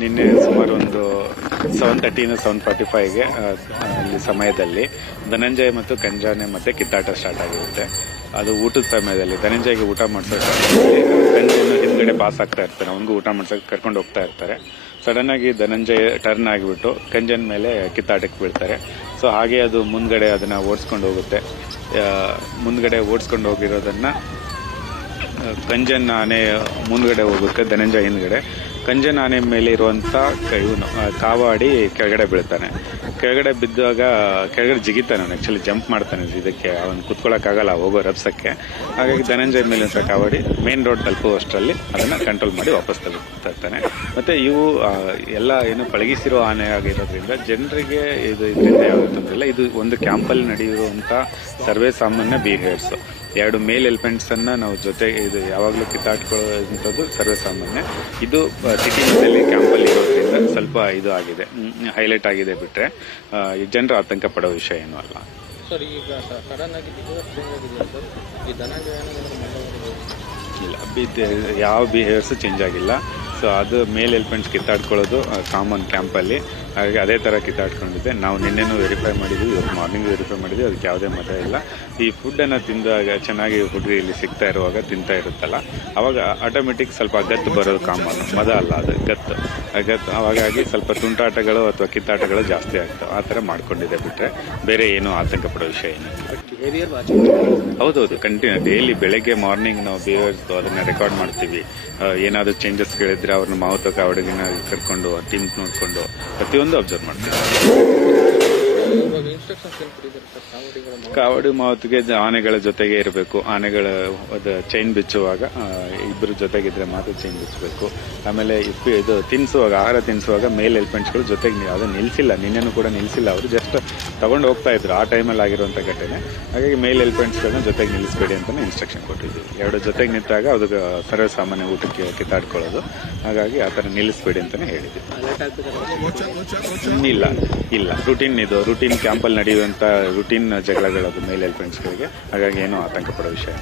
ನಿನ್ನೆ ಸುಮಾರು ಒಂದು ಸೆವೆನ್ ತರ್ಟಿಯಿಂದ ಸೆವೆನ್ ಫಾರ್ಟಿ ಫೈವ್ಗೆ ಅಲ್ಲಿ ಸಮಯದಲ್ಲಿ ಧನಂಜಯ ಮತ್ತು ಕಂಜಾನೆ ಮತ್ತೆ ಕಿತ್ತಾಟ ಸ್ಟಾರ್ಟ್ ಆಗಿರುತ್ತೆ. ಅದು ಊಟದ ಸಮಯದಲ್ಲಿ, ಧನಂಜಯಗೆ ಊಟ ಮಾಡ್ಸೋಕೆ ಕಂಜಾನು ಹಿಂದ್ಗಡೆ ಪಾಸ್ ಆಗ್ತಾ ಇರ್ತಾರೆ, ಅವನಿಗೂ ಊಟ ಮಾಡ್ಸೋಕೆ ಕರ್ಕೊಂಡು ಹೋಗ್ತಾ ಇರ್ತಾರೆ. ಸಡನ್ ಆಗಿ ಧನಂಜಯ ಟರ್ನ್ ಆಗಿಬಿಟ್ಟು ಕಂಜನ್ ಮೇಲೆ ಕಿತ್ತಾಟಕ್ಕೆ ಬೀಳ್ತಾರೆ. ಸೊ ಹಾಗೆ ಅದು ಮುಂದ್ಗಡೆ ಅದನ್ನ ಓಡಿಸ್ಕೊಂಡು ಹೋಗುತ್ತೆ. ಮುಂದ್ಗಡೆ ಓಡಿಸ್ಕೊಂಡು ಹೋಗಿರೋದನ್ನ ಕಂಜನ್ ಆನೆ ಮುಂದ್ಗಡೆ ಹೋಗುತ್ತೆ, ಧನಂಜಯ ಹಿಂದ್ಗಡೆ. ಕಂಜನ್ ಆನೆ ಮೇಲೆ ಇರುವಂತ ಇವನು ಕಾವಾಡಿ ಕೆಳಗಡೆ ಬೀಳ್ತಾನೆ. ಕೆಳಗಡೆ ಬಿದ್ದಾಗ, ಕೆಳಗಡೆ ಜಿಗಿತಾನೆ ಅವನು. ಆಕ್ಚುಲಿ ಜಂಪ್ ಮಾಡ್ತಾನೆ ಇದಕ್ಕೆ. ಅವನು ಕುತ್ಕೊಳ್ಳೋಕ್ಕಾಗಲ್ಲ ಹೋಗೋ ರಬ್ಸಕ್ಕೆ ಹಾಗಾಗಿ ಧನಂಜಯ ಮೇಲೆ ಸಹ ಕಾವಾಡಿ ಮೇನ್ ರೋಡ್ ತಲುಪುವಷ್ಟರಲ್ಲಿ ಅದನ್ನ ಕಂಟ್ರೋಲ್ ಮಾಡಿ ವಾಪಸ್ ತಲುಪ್ತಾ ಇರ್ತಾನೆ. ಮತ್ತೆ ಇವು ಎಲ್ಲ ಏನು ಪಳಗಿಸಿರೋ ಆನೆ ಆಗಿರೋದ್ರಿಂದ ಜನರಿಗೆ ಇದು ಇದರಿಂದ ಯಾವುದೇ ಇದು ಒಂದು ಕ್ಯಾಂಪಲ್ಲಿ ನಡೆಯುವಂತ ಸರ್ವೇ ಸಾಮಾನ್ಯ ಬಿಹೇವಿಯರ್ಸ್ ಎರಡು ಮೇಲ್ ಎಲಿಫೆಂಟ್ಸ್ ಅನ್ನ ನಾವು ಜೊತೆ ಇದು ಯಾವಾಗಲೂ ಕಿತ್ತಾಡ್ಕೊಳ್ಳೋದು ಸರ್ವೇ ಸಾಮಾನ್ಯ. ಇದು ಸಿಟಿ ಮಧ್ಯದಲ್ಲಿ ಕ್ಯಾಂಪಲ್ಲಿ ಇರೋದ್ರಿಂದ ಸ್ವಲ್ಪ ಇದು ಆಗಿದೆ. ಹೈಲೈಟ್ ಆಗಿದೆ ಬಿಟ್ಟರೆ ಜನರು ಆತಂಕ ಪಡೋ ವಿಷಯ ಏನೂ ಅಲ್ಲ. ಸರ್ ಈಗ ಸಡನ್ ಆಗಿ ಈ ಧನಂಜಯ ಇಲ್ಲ ಬಿದ್ದ- ಯಾವ ಬಿಹೇವಿಯರ್ಸು ಚೇಂಜ್ ಆಗಿಲ್ಲ. ಸೊ ಅದು ಮೇಲ್ ಎಲಿಫೆಂಟ್ಸ್ ಕಿತ್ತಾಡ್ಕೊಳ್ಳೋದು ಕಾಮನ್ ಕ್ಯಾಂಪಲ್ಲಿ ಹಾಗಾಗಿ ಅದೇ ಥರ ಕಿತ್ತಾಡ್ಕೊಂಡಿದ್ದೆ. ನಾವು ನಿನ್ನೆನೂ ವೆರಿಫೈ ಮಾಡಿದ್ವಿ, ಇವತ್ತು ಮಾರ್ನಿಂಗ್ ವೆರಿಫೈ ಮಾಡಿದ್ವಿ, ಅದಕ್ಕೆ ಯಾವುದೇ ಮತ ಇಲ್ಲ. ಈ ಫುಡ್ಡನ್ನು ತಿಂದಾಗ ಚೆನ್ನಾಗಿ ಫುಡ್ ಇಲ್ಲಿ ಸಿಗ್ತಾ ಇರುವಾಗ ತಿಂತಾ ಇರುತ್ತಲ್ಲ, ಅವಾಗ ಆಟೋಮೆಟಿಕ್ ಸ್ವಲ್ಪ ಗತ್ತು ಬರೋದು ಕಾಮನ್ ಮದ ಅಲ್ಲ ಅದು, ಗತ್ತು. ಗತ್ತು, ಹಾಗಾಗಿ ಸ್ವಲ್ಪ ತುಂಟಾಟಗಳು ಅಥವಾ ಕಿತ್ತಾಟಗಳು ಜಾಸ್ತಿ ಆಗ್ತವೆ. ಆ ಥರ ಮಾಡ್ಕೊಂಡಿದೆ ಬಿಟ್ರೆ ಬೇರೆ ಏನೂ ಆತಂಕ ಪಡೋ ವಿಷಯ ಏನು ಹೌದೌದು ಕಂಟಿನ್ಯೂ ಡೈಲಿ ಬೆಳಗ್ಗೆ ಮಾರ್ನಿಂಗ್ ನಾವು ಬಿಹೇವಿಯರ್ಸ್ ಅದನ್ನು ರೆಕಾರ್ಡ್ ಮಾಡ್ತೀವಿ. ಏನಾದರೂ ಚೇಂಜಸ್ ಮಾವು ಅವ್ರನ್ನ ಮಾವುತ ಕಾವಡಿಗಿನ ಕರ್ಕೊಂಡು ಟೀಮ್ ನೋಡ್ಕೊಂಡು, ಪ್ರತಿಯೊಂದು ಅಬ್ಸರ್ವ್ ಮಾಡ್ತೀವಿ ಕಾವಡಿ ಮಾವುತಿಗೆ ಆನೆಗಳ ಜೊತೆಗೆ ಇರಬೇಕು. ಆನೆಗಳ ಚೈನ್ ಬಿಚ್ಚುವಾಗ ಇಬ್ಬರ ಜೊತೆಗಿದ್ರೆ ಮಾತ್ರ ಚೈನ್ ಬಿಚ್ಚಬೇಕು. ಆಮೇಲೆ ಇದು ತಿನ್ನಿಸುವಾಗ ಆಹಾರ ತಿನ್ನಿಸುವಾಗ ಮೇಲ್ ಎಲಿಫೆಂಟ್ಸ್ಗಳು ಜೊತೆಗೆ ಅದು ನಿಲ್ಸಿಲ್ಲ. ನಿನ್ನೆನೂ ಕೂಡ ನಿಲ್ಸಿಲ್ಲ. ಅವರು ಜಸ್ಟ್ ತಗೊಂಡು ಹೋಗ್ತಾ ಇದ್ರು. ಆ ಟೈಮಲ್ಲಿ ಆಗಿರುವಂತ ಘಟನೆ. ಹಾಗಾಗಿ ಮೇಲ್ ಎಲಿಫೆಂಟ್ಸ್ಗಳನ್ನ ಜೊತೆಗೆ ನಿಲ್ಲಿಸಬೇಡಿ ಅಂತ ಇನ್ಸ್ಟ್ರಕ್ಷನ್ ಕೊಟ್ಟಿದ್ವಿ ಎರಡು ಜೊತೆಗೆ ನಿಂತಾಗ ಅದು ಸರ್ವ ಸಾಮಾನ್ಯ ಊಟಕ್ಕೆ ಕಿತ್ತಾಡ್ಕೊಳ್ಳೋದು. ಹಾಗಾಗಿ ಆ ಥರ ನಿಲ್ಲಿಸಬೇಡಿ ಅಂತಲೇ ಹೇಳಿದ್ವಿ ಇಲ್ಲ ಇಲ್ಲ. ರುಟೀನ್ ಇದು. ರುಟೀನ್ ಕ್ಯಾಂಪಲ್ಲಿ ನಡೆಯುವಂತ ರುಟೀನ್ ಜಗಳಗಳದು ಮೇಲ್ ಎಲಿಫೆಂಟ್ಸ್ಗಳಿಗೆ ಹಾಗಾಗಿ ಏನೋ ಆತಂಕ ಪಡೋ ವಿಷಯ.